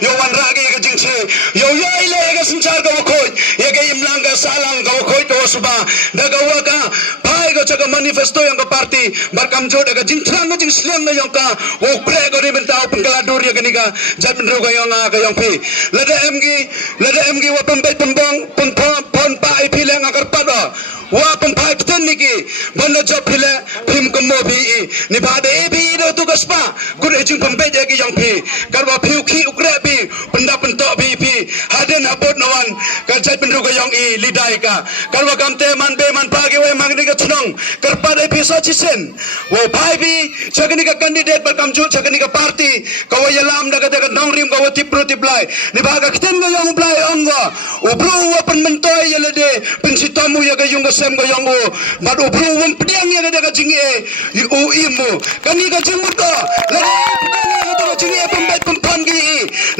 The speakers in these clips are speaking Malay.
yo wan ra ge ga jing che yo yo ile ga sinchar ga khoi ye ga imlang ga salang ga khoi to suba da ga wa ka bai ga chaga manifesto yang ga party barkam jo da ga jing thrang ga jing slem na yang ka o pre ga ri bentau pengkala dur ya ga ni ga jat ben ro ga yang ga yang pi lada mg wa pembai pembong pon pa ai pi lang agar pada wa pempai ten niki banda job pile phim komo bi ni ba de bi do tu gaspa kur e jing pembai ja ga yang pi karwa phiu khi ukra bi banda pento bi pi haden habot nawan ka jat ben ro ga yang lidai ka karwa kamte man be man pa ge we mag ni ga chnong karpa de pi sa chisen wo pai bi chagni ka candidate barkam jo chagni ka party ka wa yalam daga daga nong rim ka wa tipro tiplai ni ba ga kten ga yang plai ongo ubro wa pen mentoy yelede pensitamu ya ga yung ga sem ga yang o ba ubro won pdiang ya ga daga jingi e o imu kani ga jingmut ko lari pdiang ya ga daga jingi e pembai pempan gi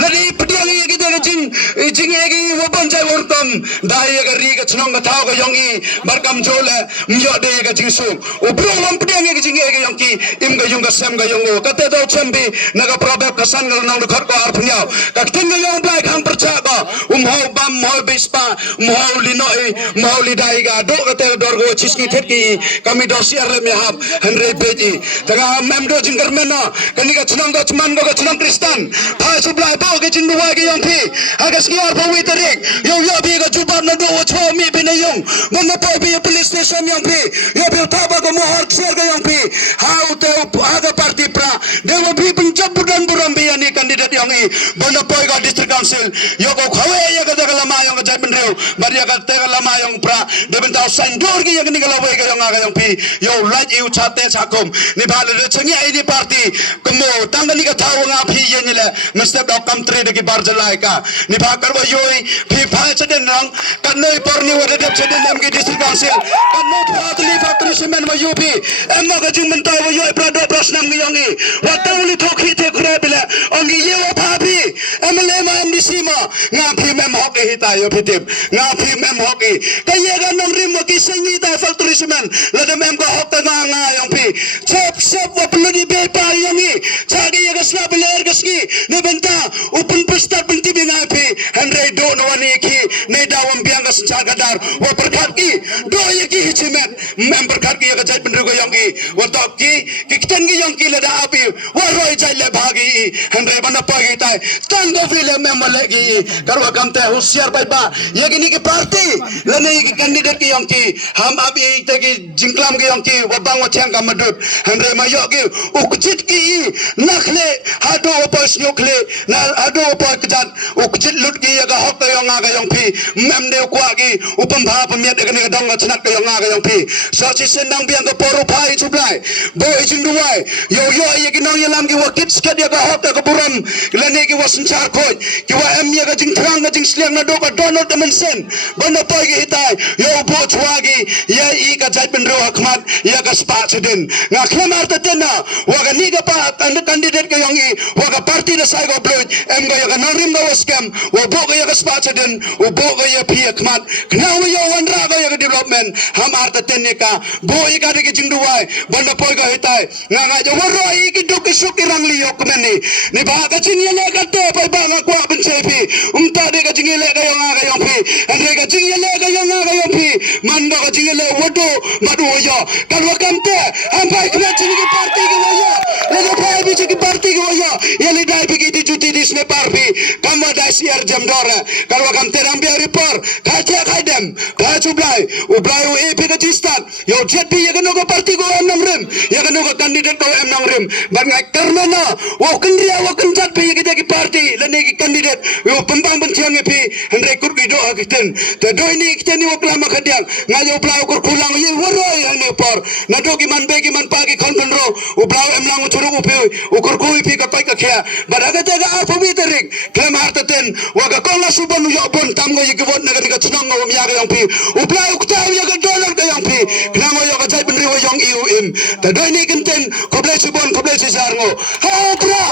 lari pdiang ya ga daga jingi e gi wa bon jai wortam dai ya ga ri ga chnong ga thau ga yang i barkam jole myo de ya ga jingsu ubro won pdiang ya ga jingi e ga yang ki im ga yung ga sem ga yang o kate do chambi naga probab ka san ga nong khot ko ar phnyao ka kten ga yang blai kham percha ko hau bam hau bispa hau linoi hau lidai ga do kate dor go chiski thetki kami do siar le me hab henre beji taga mem do jinggar mena kani ga chnong do chman go ga chnong kristan pha sublai bo ge chin duwa ge yang phi agas ki ar phawi tarik yo yo bi ga jubab na do cho mi bi na yong mon na pai bi police station yang phi yo bi tha ba go mo har share ga yang phi how to aga party pra de wo bi pun jab budan buram bi ani candidate yang i bon na pai ga district council yo go khawe ya ga daga lama yang ga jai ben reu bar ya ga daga lama yang pra de ben tau sain dor gi yang ni ga lawe ga yang aga yang phi yo laj yu chate chakom ni ba le changi ai ni party komo tang ni ga thau nga phi ye ni le mr dok kam tre de gi bar jalai ka ni ba karwa yoi phi pha chaden rang kan noi por ni wa de chaden nam gi district council kan no phatli factory semen wa yu phi em ga jing men tau wa yoi pra do prasnam gi yang i wa tang li thokhi the khre bile ongi ye wa pha phi emle ma mdc ma nga phi mem hok e hita yo phitip nga phi mem hok e kaya ga nong rim mo ki sengi ta factory semen la de mem ga hok ta nga yang phi chep wa pludi be pa yang i chagi ye ga sna beler ga ski ne benta upun pustat binti bi nga phi henre do no wani ki ne da wam biang ga sanchar ga dar wa perkhat ki do ye ki hichimet mem perkhat ki ga jai pinru ga yang ki wa to ki kiten gi yang ki la da api wa roi jai le bhagi henre bana pa gi tai tang go fi le mem le gi karwa kamte hoशियार bai ba ye gi ni ki party la ne ki candidate ki yang ki ham abi te ki jingklam gi yang ki wa bang wa chang ga madut henre ma yo gi ukjit ki nakhle hado opos nyokle na hado opos kjat ukjit lut gi ya ga hok ga yang ga yang phi mem de kwa gi upam bha pamyat ga ni ga dong ga chnat ga yang ga yang phi so chi sendang biang ga poru phai chublai bo jing duai yo ye gi nong ye lam gi wa kit skat ya ga hok ga buram la ne gi wa sanchar khoj ki wa em ye ga jing thrang ga jing sliang na do ga donald dimension banda pai gi hitai yo bo chwa gi ye I ga jai ben ro akhmat ye ga spa chedin nga khlamar ta tena wa ga ni ga pa candidate ga yang I wa ga party na sai ga bloit em ga ye ga nong rim ga scam wa bo ga ye ga spa chedin wa bo ga ye phi akhmat khna wa yo wan ra ga ye ga development ham ar ta tenne ka bo I ga de gi jing duai banda pai ga hitai nga jo wa ro I gi duk su ki rang li yo kmeni ni ba ga chin ye le ga te pai ba nga kwa ben che phi ta de ga jing ye le ga yang phi ande ga jing ye le ga yang phi man ba ga jing ye le wodo madu yo kal wa kam te ham pai kna chin ki party ki wo yo le ga pai bi ki party ki wo yo ye le dai bi ki ti juti dis me par bi kam wa dai siar jam dora kal wa kam te ram bi report kha che khai dem kha chublai u blai u e bi ga tistat yo jet bi ye ga no ga party ko em nam rim ye ga no ga candidate ko em nam rim ban ngai karna na wo kendria wo kenjat bi ye ki party le ne ki candidate yo pembang ben chiang e pi henre kur ki do akiten te do ni kiten wo klama khadiang ngayo plau kur kulang ye woroi ane por na do ki man be ki man pa ki khon ro u plau em lang churu u pi u kur kui pi ka kai ka khia baraga te ga ar pumi terik klem har ten wa ga konga subon yo bon tam go ye ki wot na ga chnong ngo mi ya ga yang pi u plau ku ta ye ga dollar ga yang pi klem yo ga jai ben ri wo yong iu im te do ni kiten ko ble subon ko ble sar ngo ha pra